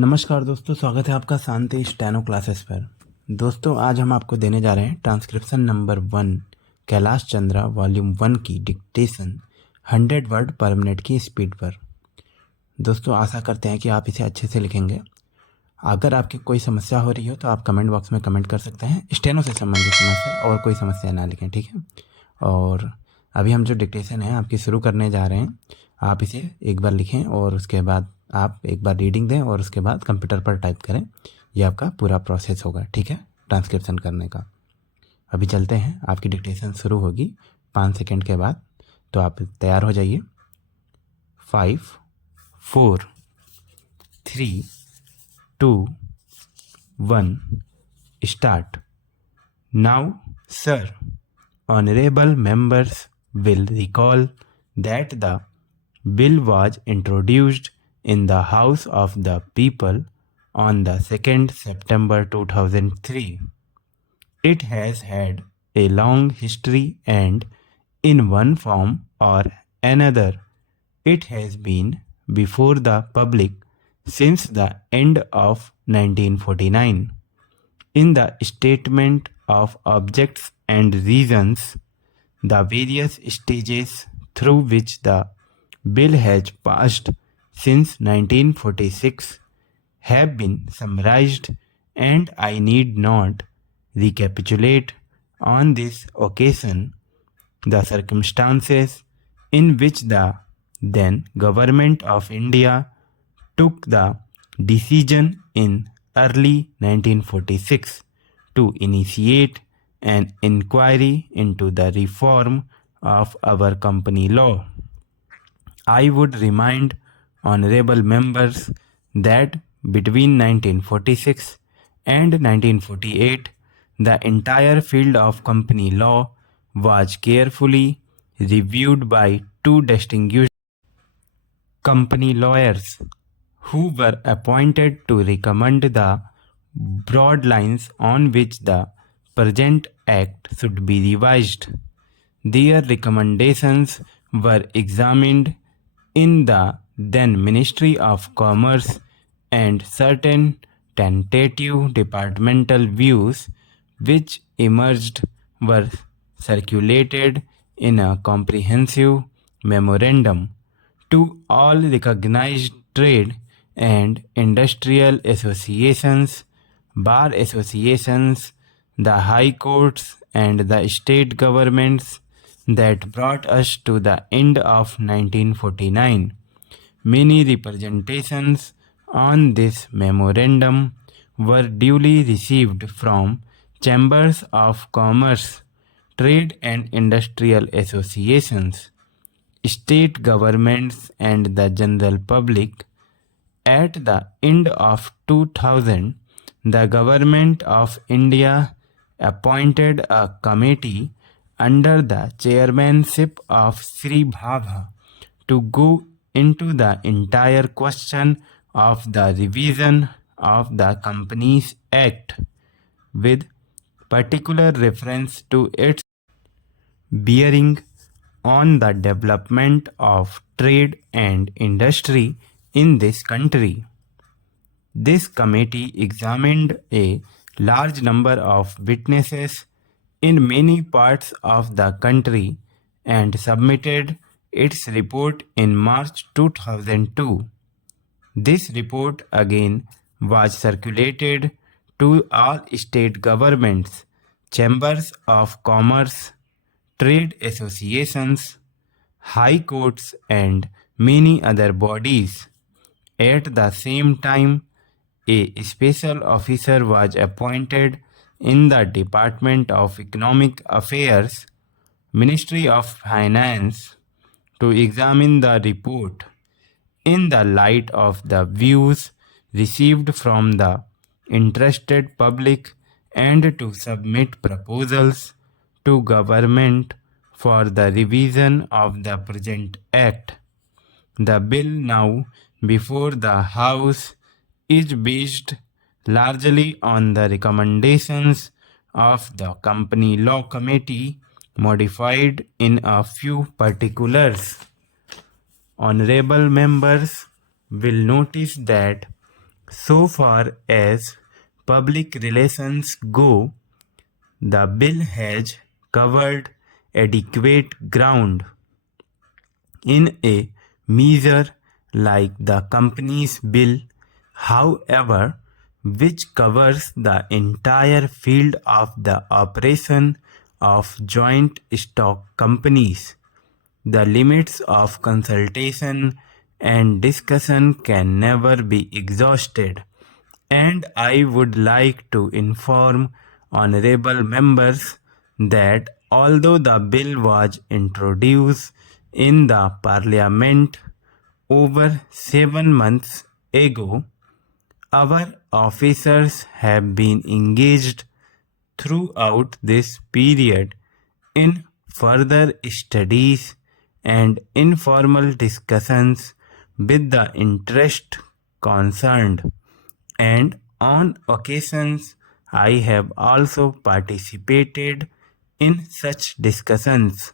नमस्कार दोस्तों, स्वागत है आपका शांति स्टेनो क्लासेस पर। दोस्तों आज हम आपको देने जा रहे हैं transcription number 1 Kailash Chandra volume 1 की डिक्टेशन 100 वर्ड पर मिनट की स्पीड पर। दोस्तों आशा करते हैं कि आप इसे अच्छे से लिखेंगे। अगर आपकी कोई समस्या हो रही हो तो आप कमेंट बॉक्स में कमेंट कर सकते हैं। स्टेनो से संबंधित समस्या और कोई समस्या ना लिखें, ठीक है। और अभी हम जो डिक्टेशन है आपकी शुरू करने जा रहे हैं। आप इसे एक बार लिखें और उसके बाद आप एक बार रीडिंग दें और उसके बाद कंप्यूटर पर टाइप करें। यह आपका पूरा प्रोसेस होगा, ठीक है, ट्रांसक्रिप्शन करने का। अभी चलते हैं, आपकी डिक्टेशन शुरू होगी 5 सेकंड के बाद, तो आप तैयार हो जाइए। 5 4 3 2 1 start. Now sir, honorable members will recall that the bill was introduced in the House of the People on the 2nd September 2003. It has had a long history and, in one form or another, it has been before the public since the end of 1949. In the statement of objects and reasons, the various stages through which the bill has passed since 1946 have been summarized, and I need not recapitulate on this occasion the circumstances in which the then Government of India took the decision in early 1946 to initiate an inquiry into the reform of our company law. I would remind honorable members that between 1946 and 1948, the entire field of company law was carefully reviewed by two distinguished company lawyers who were appointed to recommend the broad lines on which the present act should be revised. Their recommendations were examined in the then Ministry of Commerce, and certain tentative departmental views which emerged were circulated in a comprehensive memorandum to all recognized trade and industrial associations, bar associations, the high courts, and the state governments that brought us to the end of 1949. Many representations on this memorandum were duly received from chambers of commerce, trade and industrial associations, state governments, and the general public. At the end of 2000, the Government of India appointed a committee under the chairmanship of Sri Bhabha to go into the entire question of the revision of the Companies Act, with particular reference to its bearing on the development of trade and industry in this country. This committee examined a large number of witnesses in many parts of the country and submitted its report in March 2002. This report again was circulated to all state governments, chambers of commerce, trade associations, high courts, and many other bodies. At the same time, a special officer was appointed in the Department of Economic Affairs, Ministry of Finance, to examine the report in the light of the views received from the interested public and to submit proposals to government for the revision of the present act. The bill now before the House is based largely on the recommendations of the Company Law Committee, modified in a few particulars. Honorable members will notice that So far as public relations go, the bill has covered adequate ground. In a measure like the Companies Bill, however, which covers the entire field of the operation of joint stock companies, the limits of consultation and discussion can never be exhausted, and I would like to inform honorable members that although the bill was introduced in the Parliament over 7 months ago, our officers have been engaged throughout this period in further studies and informal discussions with the interest concerned, and on occasions I have also participated in such discussions.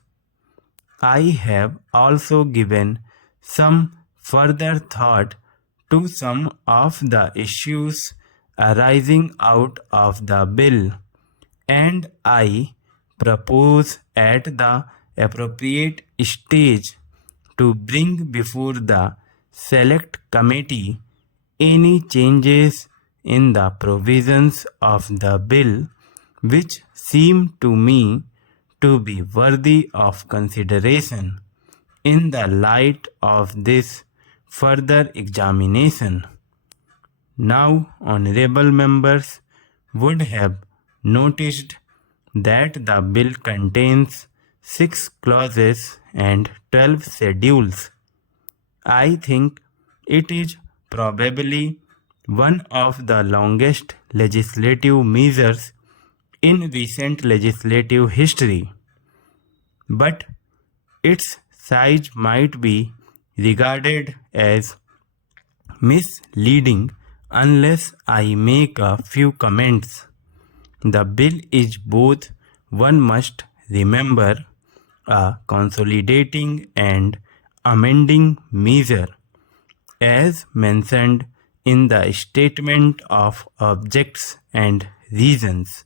I have also given some further thought to some of the issues arising out of the bill, and I propose at the appropriate stage to bring before the Select Committee any changes in the provisions of the bill which seem to me to be worthy of consideration in the light of this further examination. Now, honorable members would have noticed that the bill contains 6 clauses and 12 schedules. I think it is probably one of the longest legislative measures in recent legislative history, but its size might be regarded as misleading unless I make a few comments. The bill is both, one must remember, a consolidating and amending measure, as mentioned in the statement of objects and reasons.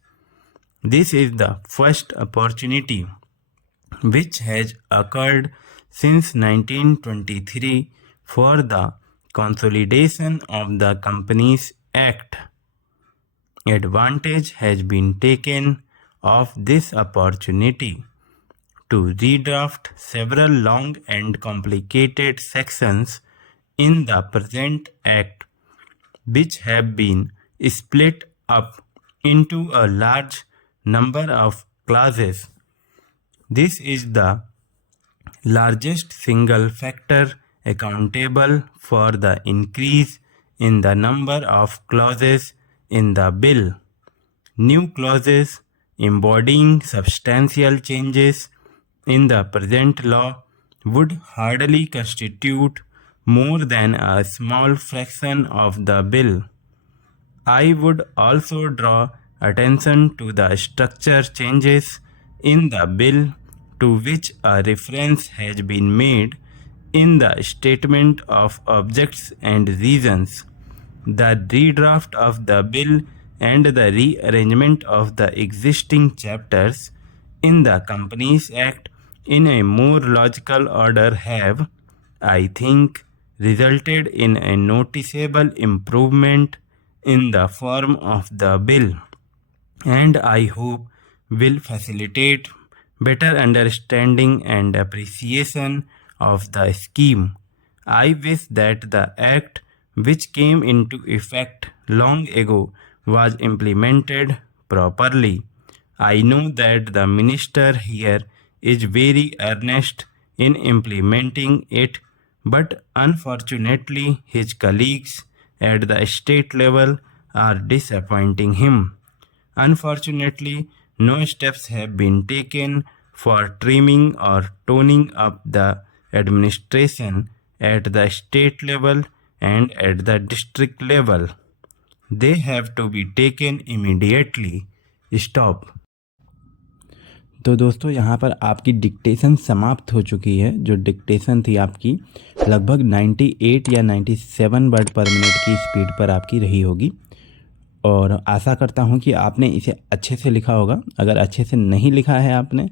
This is the first opportunity which has occurred since 1923 for the consolidation of the Companies Act. Advantage has been taken of this opportunity to redraft several long and complicated sections in the present Act, which have been split up into a large number of clauses. This is the largest single factor accountable for the increase in the number of clauses in the bill. New clauses embodying substantial changes in the present law would hardly constitute more than a small fraction of the bill. I would also draw attention to the structure changes in the bill to which a reference has been made in the statement of objects and reasons. The redraft of the bill and the rearrangement of the existing chapters in the Companies Act in a more logical order have, I think, resulted in a noticeable improvement in the form of the bill, and I hope will facilitate better understanding and appreciation of the scheme. I wish that the Act, which came into effect long ago, was implemented properly. I know that the minister here is very earnest in implementing it, but unfortunately his colleagues at the state level are disappointing him. Unfortunately, no steps have been taken for trimming or toning up the administration at the state level and at the district level. They have to be taken immediately. Stop. तो दोस्तों यहाँ पर आपकी dictation समाप्त हो चुकी है। जो डिक्टेशन थी आपकी लगभग 98 या 97 वर्ड पर मिनट की स्पीड पर आपकी रही होगी, और आशा करता हूँ कि आपने इसे अच्छे से लिखा होगा। अगर अच्छे से नहीं लिखा है आपने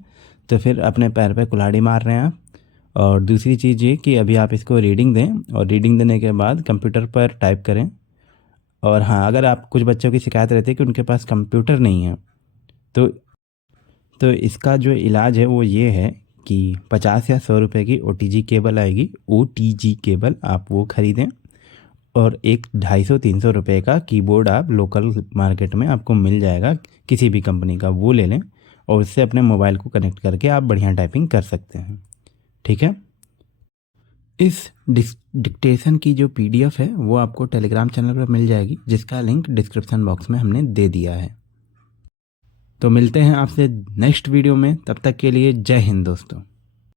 तो फिर अपने पैर पे कुल्हाड़ी मार रहे हैं आप। और दूसरी चीज़ ये कि अभी आप इसको रीडिंग दें, और रीडिंग देने के बाद कंप्यूटर पर टाइप करें। और हाँ, अगर आप कुछ बच्चों की शिकायत रहती है कि उनके पास कंप्यूटर नहीं है, तो इसका जो इलाज है वो ये है कि 50 या 100 रुपये की OTG केबल आएगी, OTG केबल, आप वो ख़रीदें। और एक 250-300 रुपये का कीबोर्ड आप लोकल मार्केट में आपको मिल जाएगा किसी भी कंपनी का, वो ले लें और उससे अपने मोबाइल को कनेक्ट करके आप बढ़िया टाइपिंग कर सकते हैं। ठीक है। इस डिक्टेशन की जो PDF है वो आपको टेलीग्राम चैनल पर मिल जाएगी, जिसका लिंक डिस्क्रिप्शन बॉक्स में हमने दे दिया है। तो मिलते हैं आपसे नेक्स्ट वीडियो में, तब तक के लिए जय हिंद दोस्तों।